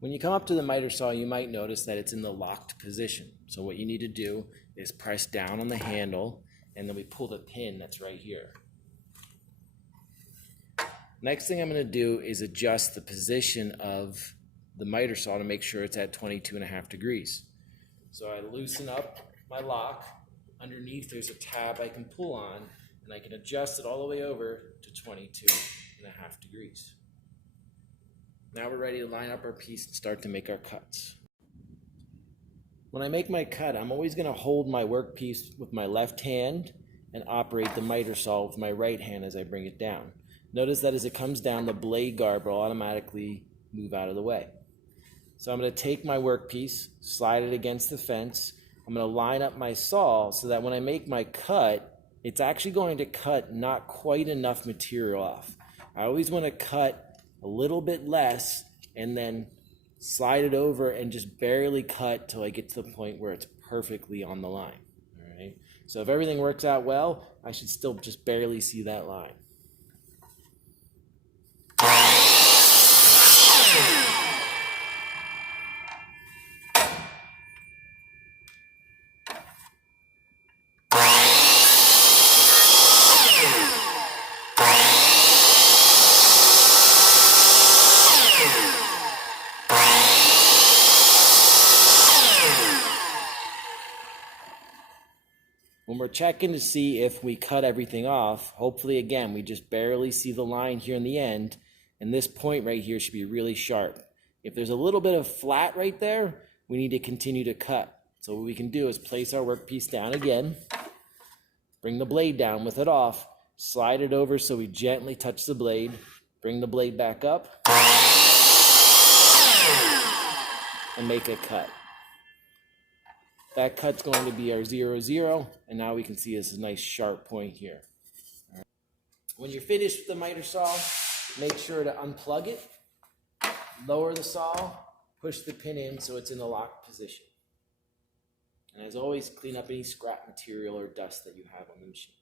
When you come up to the miter saw, you might notice that it's in the locked position. So what you need to do is press down on the handle, and then we pull the pin that's right here. Next thing I'm going to do is adjust the position of the miter saw to make sure it's at 22.5 degrees. So I loosen up my lock. Underneath there's a tab I can pull on, and I can adjust it all the way over to 22.5 degrees. Now we're ready to line up our piece and start to make our cuts. When I make my cut, I'm always going to hold my workpiece with my left hand and operate the miter saw with my right hand as I bring it down. Notice that as it comes down, the blade guard will automatically move out of the way. So I'm going to take my workpiece, slide it against the fence. I'm going to line up my saw so that when I make my cut, it's actually going to cut not quite enough material off. I always want to cut a little bit less and then slide it over and just barely cut till I get to the point where it's perfectly on the line. All right. So if everything works out well, I should still just barely see that line. When we're checking to see if we cut everything off, hopefully again, we just barely see the line here in the end, and this point right here should be really sharp. If there's a little bit of flat right there, we need to continue to cut. So what we can do is place our workpiece down again, bring the blade down with it off, slide it over so we gently touch the blade, bring the blade back up, and make a cut. That cut's going to be our 0, 0, and now we can see this nice sharp point here. Right. When you're finished with the miter saw, make sure to unplug it, lower the saw, push the pin in so it's in the locked position. And as always, clean up any scrap material or dust that you have on the machine.